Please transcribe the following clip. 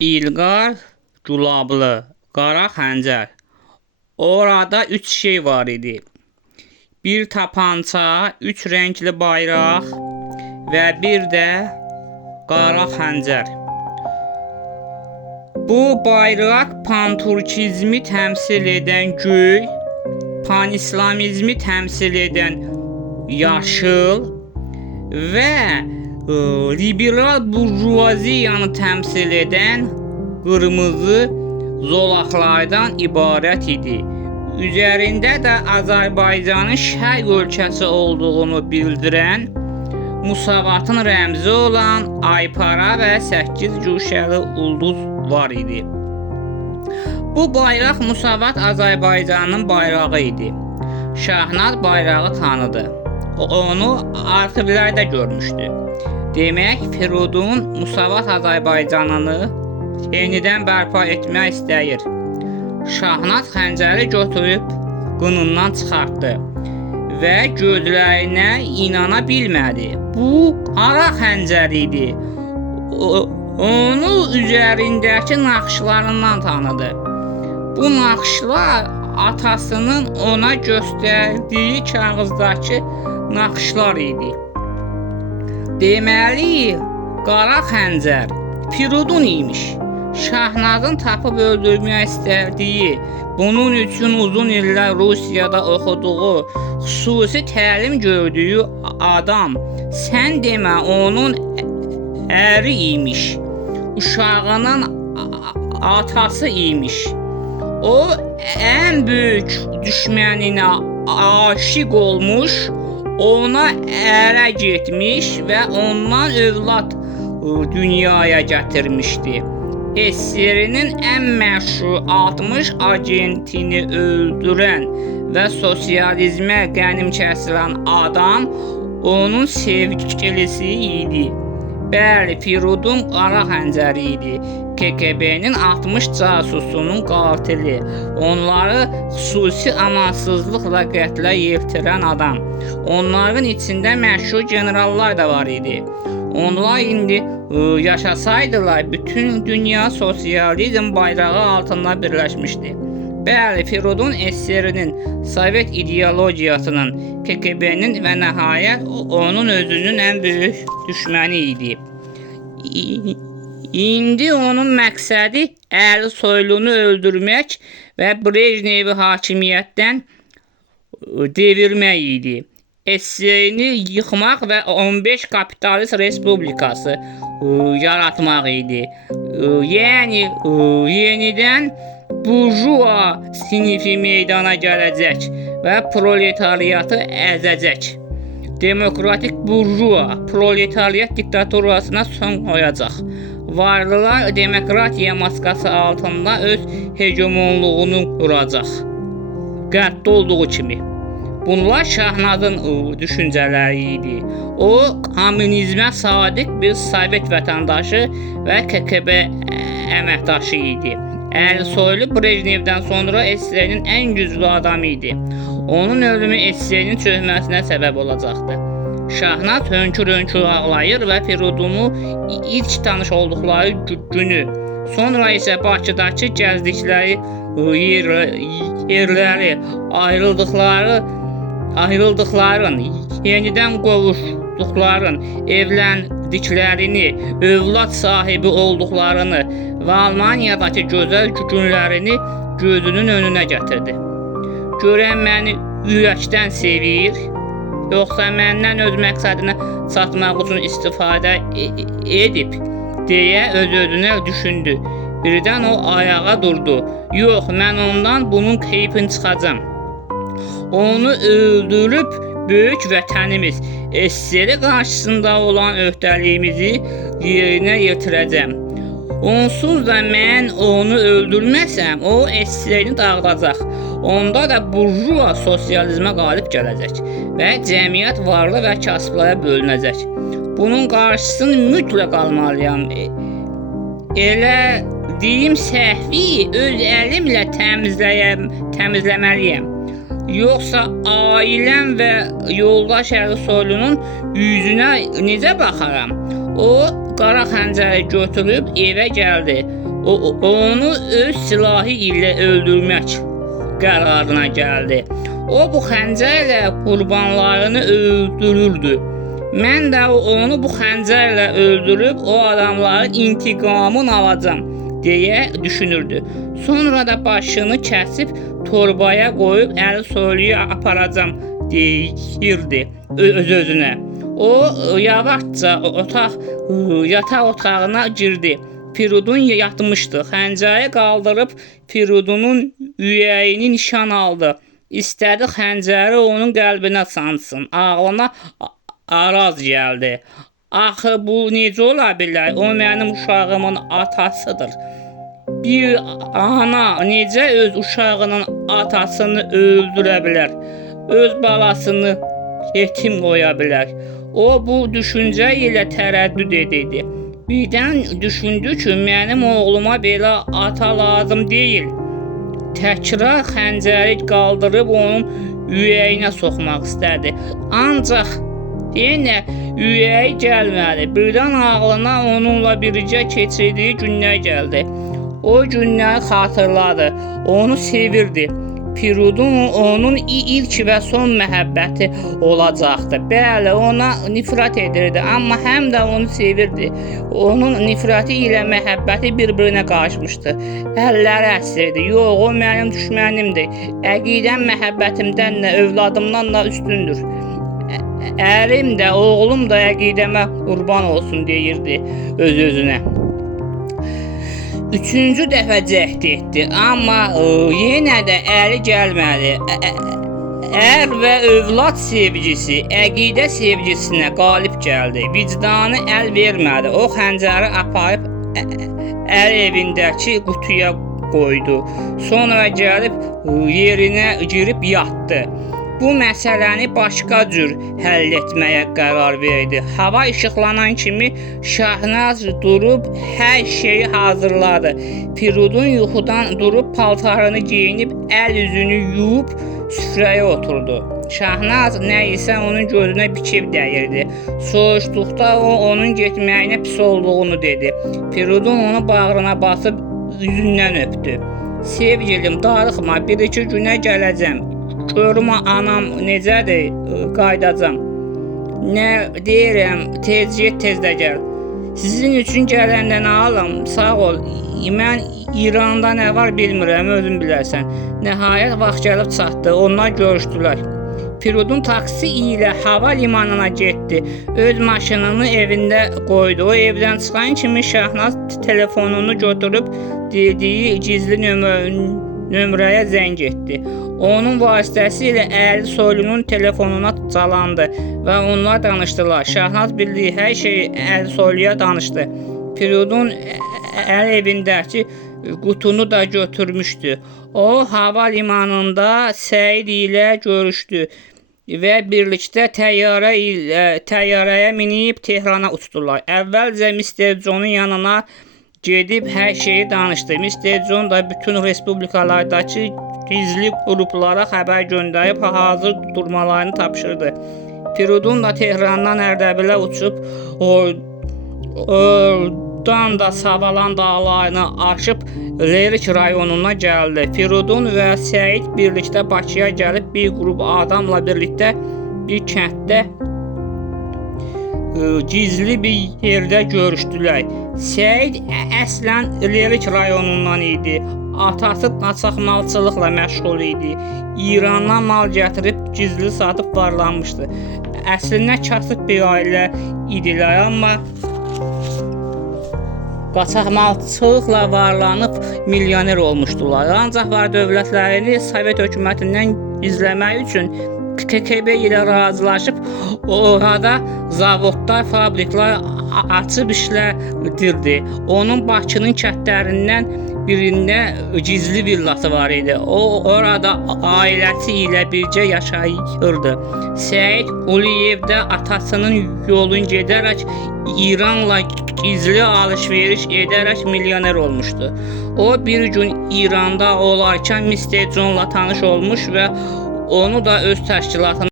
İlqar Gülablı, Qara Xəncər. Orada 3 şey var idi. Bir tapança, 3 rəngli bayraq və bir də qara xəncər. Bu bayraq panturkizmi təmsil edən göy, panislamizmi təmsil edən yaşıl və liberal burjuaziyanı təmsil edən qırmızı zolaqlardan ibarət idi. Üzərində də Azərbaycanın şərq ölkəsi olduğunu bildirən, Musavatın rəmzi olan aypara və 8 güşəli ulduz var idi. Bu bayraq Musavat Azərbaycanın bayrağı idi. Şahnaz bayrağı tanıdı. Onu arxivlərdə görmüşdü. Demək, Firudun Musavat Azərbaycanını yenidən bərpa etmək istəyir. Şahnaz xəncəri götürüb qınından çıxartdı və gözlərinə inana bilmədi. Bu qara xəncər idi. Onu üzərindəki naxışlarından tanıdı. Bu naxışlar atasının ona göstərdiyi kağızdakı naxışlar idi. Deməli, qara xəncər Firudun imiş. Şahnazın tapıb öldürmək istədiyi, bunun üçün uzun illər Rusiyada oxuduğu, xüsusi təlim gördüyü adam, sən demə onun əri imiş, uşağının atası imiş. O, ən böyük düşməninə aşiq olmuş, ona ərə getmiş və ondan övlad dünyaya gətirmişdi. SSR-nin ən məşhur 60 agentini öldürən və sosializmə qənim kəsilən adam onun sevgilisi idi. Bəli, Firudun qara xəncəri idi. KGB-nin 60 casusunun qatili. Onları xüsusi amansızlıqla qətlə yetirən adam. Onların içində məşhur generallar da var idi. Onlar indi yaşasaydılar, bütün dünya sosializm bayrağı altında birləşmişdi. Bəli, Firudun SSR-nin, Sovet ideologiyasının, KGB-nin və nəhayət onun özünün ən böyük düşməni idi. İndi onun məqsədi əli soylunu öldürmək və Brejnevi hakimiyyətdən devirmək idi. SSR-ni yıxmaq və 15 kapitalist respublikası yaratmaq idi. Yəni, yenidən burjua sinifi meydana gələcək və proletariyatı əzəcək. Demokratik burjua proletariyat diktaturasına son qoyacaq. Varlılar demokratiya maskası altında öz hegemonluğunu quracaq. Qədd olduğu kimi. Bunlar Şahnazın düşüncələri idi. O, komünizmə sadiq bir Sovet vətəndaşı və KGB əməkdaşı idi. Əli-soylu Brejnevdən sonra SSR-nin ən güclü adamı idi. Onun ölümü SSR-nin çökməsinə səbəb olacaqdı. Şahnaz hönkür-hönkür ağlayır və Firudunu ilk tanış olduqları günü, sonra isə Bakıdakı gəzdikləri yerləri, ayrıldıqların, yenidən qovuşduqların, evləndiklərini, övlad sahibi olduqlarını və Almaniyadakı gözəl günlərini gözünün önünə gətirdi. Görən məni ürəkdən sevir, yoxsa məndən öz məqsədinə çatmaq üçün istifadə edib, deyə öz-özünə düşündü. Birdən o ayağa durdu. Yox, mən ondan bunun keyfini çıxacam. Onu öldürüb böyük vətənimiz SSR qarşısında olan öhdəliyimizi yerinə yetirəcəm. Onsuz da mən onu öldürməsəm, o SSR-ni dağıdacaq. Onda da burjua sosializmə qalib gələcək və cəmiyyət varlı və kasıblara bölünəcək. Bunun qarşısını mütləq almalıyam. Elədiyim səhvi öz əlimlə təmizləməliyəm. Yoxsa ailəm və yoldaş Əli-soylunun yüzünə necə baxaram? O qara xəncəri götürüb evə gəldi. onu öz silahı ilə öldürmək qərarına gəldi. O bu xəncərlə qurbanlarını öldürürdü. Mən də onu bu xəncərlə öldürüb o adamların intiqamını alacağam deyə düşünürdü. Sonra da başını kəsib torbaya qoyub əli soyluya aparacağam deyirdi öz-özünə. O yavaşca yataq otağına girdi. Firidun yatmışdı. Xəncəri qaldırıb Firidunun ürəyini nişan aldı. İstədi xəncəri onun qəlbinə sancsın. Ağlına Araz gəldi. Axı bu necə ola bilər? O mənim uşağımın atasıdır. Bir ana necə öz uşağının atasını öldürə bilər? Öz balasını yetim qoya bilər? O bu düşüncə ilə tərəddüd edirdi. Birdən düşündü ki, mənim oğluma belə ata lazım deyil. Təkrar xəncəri qaldırıb onun ürəyinə soxmaq istədi. Ancaq yenə ürəyi gəlmədi. Birdən ağlına onunla birgə keçirdiyi günlər gəldi. O günləri xatırladı. Onu sevirdi. Firidun onun ilk və son məhəbbəti olacaqdı. Bəli, ona nifrət edirdi, amma həm də onu sevirdi. Onun nifrəti ilə məhəbbəti bir-birinə qarışmışdı. Əlləri əsirdi. Yox, o mənim düşmənimdir. Əqidəm məhəbbətimdən də, övladımdan da üstündür. Ərim də, oğlum da əqidəmə qurban olsun deyirdi öz-özünə. Üçüncü dəfə cəhd etdi, amma yenə də əli gəlmədi. Ər və övlad sevgisi əqidə sevgisinə qalib gəldi. Vicdanı əl vermədi. O xəncəri aparıb ər evindəki qutuya qoydu. Sonra gəlib yerinə girib yatdı. Bu məsələni başqa cür həll etməyə qərar verdi. Hava işıqlanan kimi Şahnaz durub hər şeyi hazırladı. Firidun yuxudan durub paltarını geyinib əl-üzünü yuyub süfrəyə oturdu. Şahnaz nə isə onun gözünə biçib dəyirdi. Soruşduqda o onun getməyinə pis olduğunu dedi. Firidun onu bağrına basıb üzündən öpdü. Sevgilim, darıxma, bir-iki günə gələcəm. Görüm anam necədir, qaydacam. Nə deyirəm, tez get, tez də gəl. Sizin üçün gələndə nə alam, sağ ol. Mən İranda nə var bilmirəm, özün bilərsən. Nəhayət vaxt gəlib çatdı, onlar görüşdülər. Firidun taksi ilə hava limanına getdi. Öz maşınını evində qoydu. O evdən çıxan kimi Şahnaz telefonunu götürüb dediyi gizli nömrəyə zəng etdi. Onun vasitəsilə əli soylunun telefonuna çalandı və onlar danışdılar. Şahnaz bildiyi hər şeyi əli soyluya danışdı. Firidun əl evindəki qutunu da götürmüşdü. O hava limanında Səid ilə görüşdü və birlikdə təyyarəyə minib Tehrana uçdular. Əvvəlcə Mr. John'un yanına gedib hər şeyi danışdı. Mr. John da bütün respublikalardakı gizli qruplara xəbər göndərib hazır durmalarını tapşırdı. Firidun da Tehrandan Ərdəbilə uçub oradan da Savalan dağlarını aşıb Lerik rayonuna gəldi. Firidun və Səid birlikdə Bakıya gəlib bir qrup adamla birlikdə bir kənddə gizli bir yerdə görüşdülər. Səid əslən Lerik rayonundan idi. Atası qaçaqmalçılıqla məşğul idi. İrandan mal gətirib gizli satıb varlanmışdı. Əslində kasıb bir ailə idilər, amma qaçaqmalçılıqla varlanıb milyoner olmuşdular. Ancaq var dövlətlərini Sovet hökumətindən gizləmək üçün KGB ilə razılaşıb orada zavodlar, fabriklər açıb işlədirdi. Onun Bakının kəndlərindən birində gizli villası var idi. O orada ailəsi ilə birgə yaşayırdı. Səid Quliyev də atasının yolun gedərək İranla gizli alış-veriş edərək milyoner olmuşdu. O bir gün İranda olarkən Mr. John'la tanış olmuş və onu da öz təşkilatına